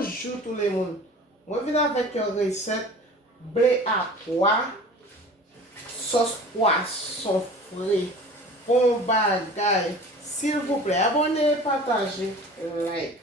Bonjour tout le monde. Moi viens avec une recette blé à pois, sauce poisson frais, bon bagay. S'il vous plaît, abonnez, partagez, like.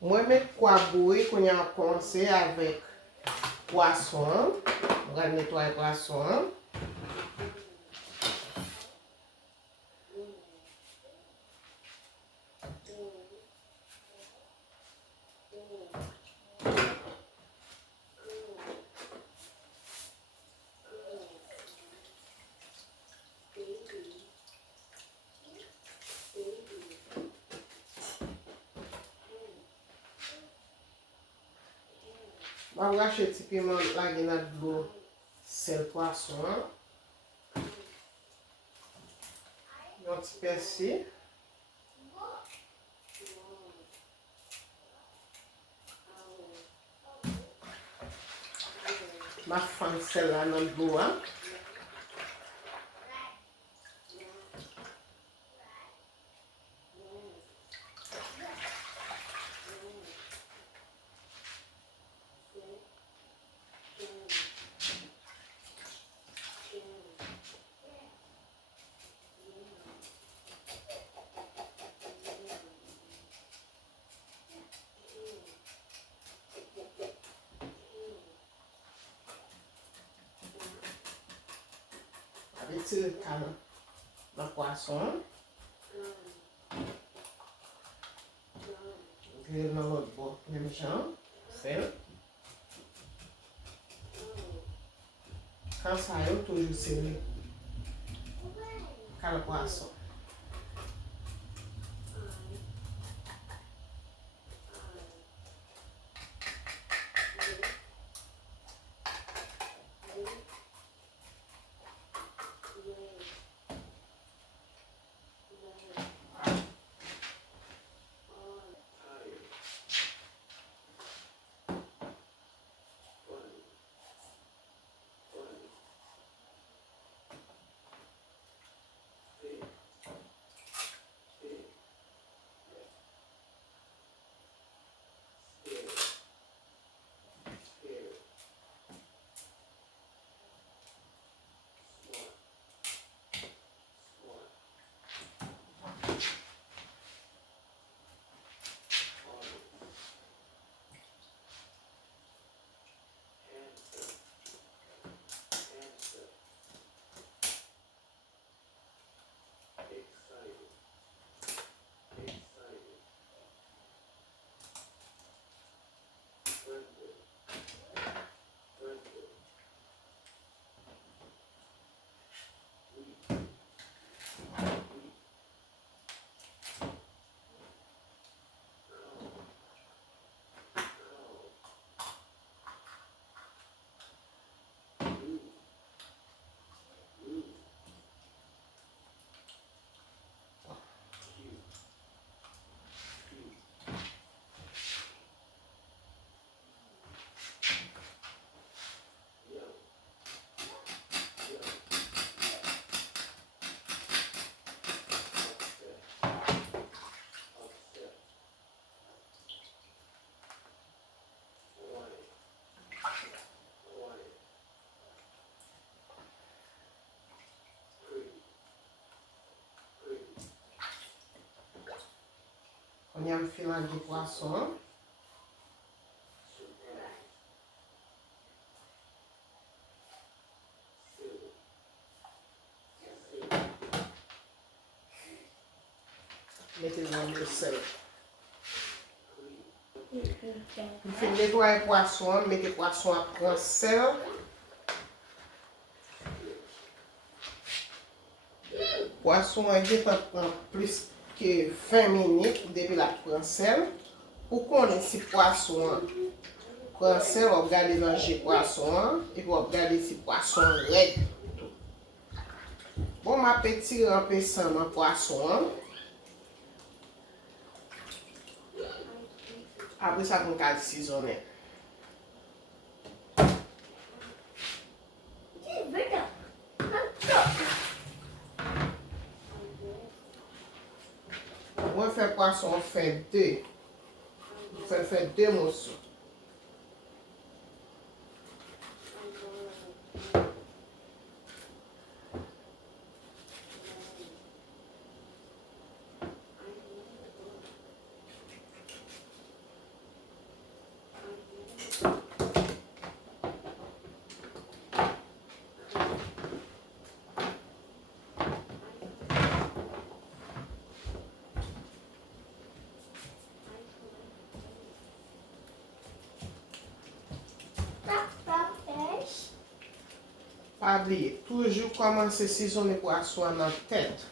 Moi mettre quoi bouillir qu'on a commencé avec poisson. On va nettoyer poisson. On va racheter petit piment là qui a de l'eau, sel poisson. Un petit persil. Ma femme sel là dans l'eau. Avec le calme. Ma poisson. Griller dans l'autre bord, même genre. Sel. Quand ça y est, toujours serré. Calme poisson. On y a un filet de poisson. mettez dans le sel. Vous faites nettoyer le poisson, mettez le poisson à prendre sel. Poisson il prend plus que 20 minutes depuis la prendre sel. Pour qu'on ait si poisson prend sel, on regarde manger poisson et puis on regarde si poisson raide. Bon, ma petite rampe sans mon poisson. Après ça, on va assaisonner. On fait poisson, on fait deux. On fait deux morceaux. Pas oublier, toujours commencer à saisonner le poisson dans la tête.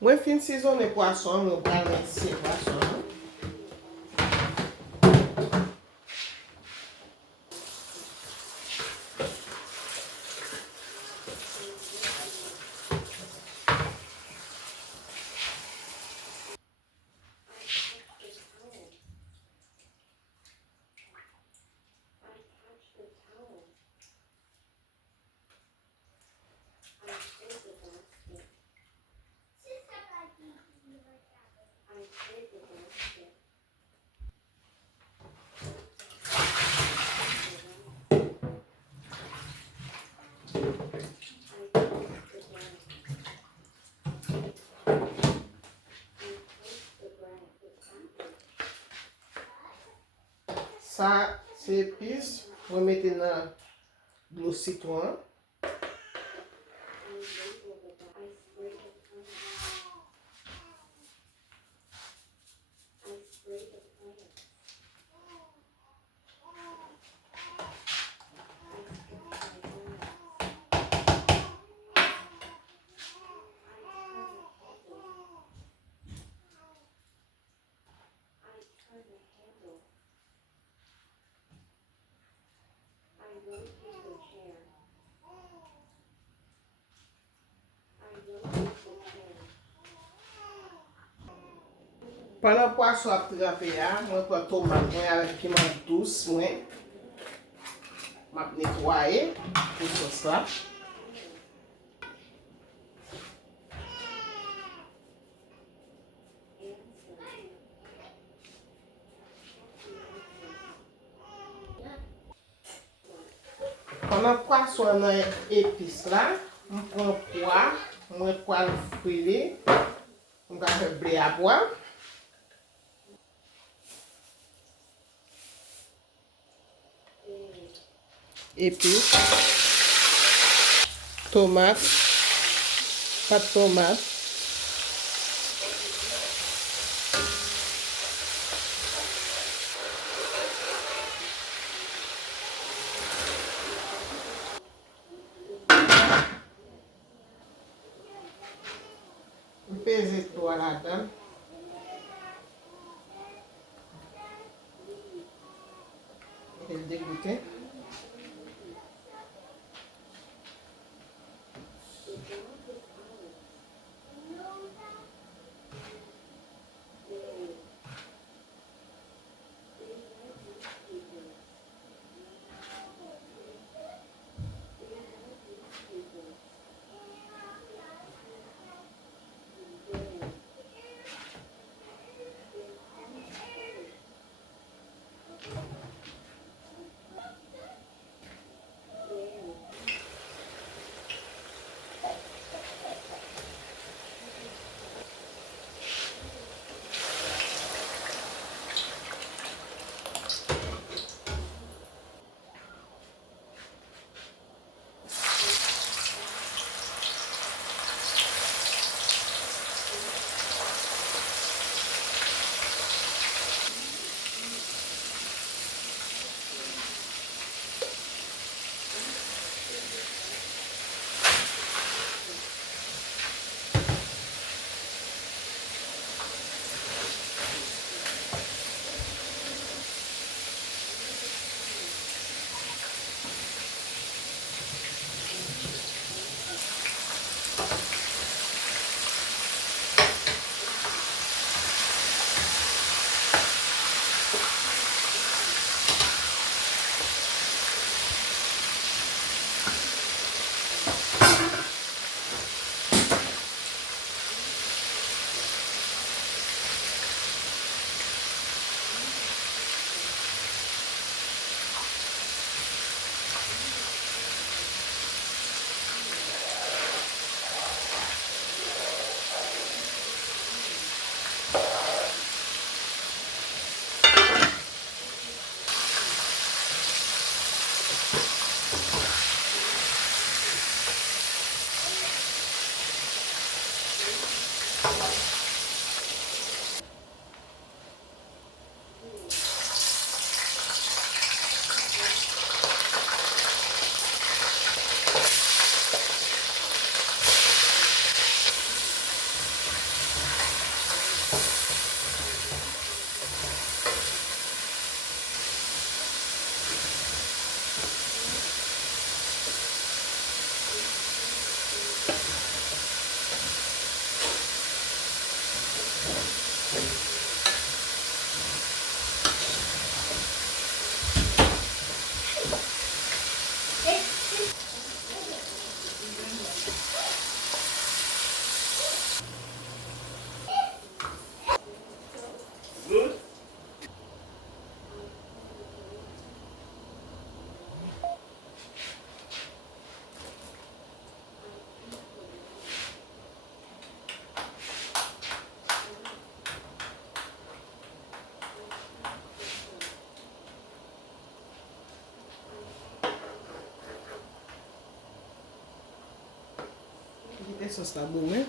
Moi, fin saisonner le poisson, je vais mettre ces poissons. Ça, c'est épices. Vous mettez dans le citron. Pendant que le poisson a trempé, je prends tomate avec piment douce. Je nettoyer pour ça. Pendant que le poisson a épices là, je prends le pois, je prends le filet, je vais faire blé à bois. Épices, tomates, pas de tomates. Je pèse tout là-dedans. Je vais le dégoûter. kite sos la bon men.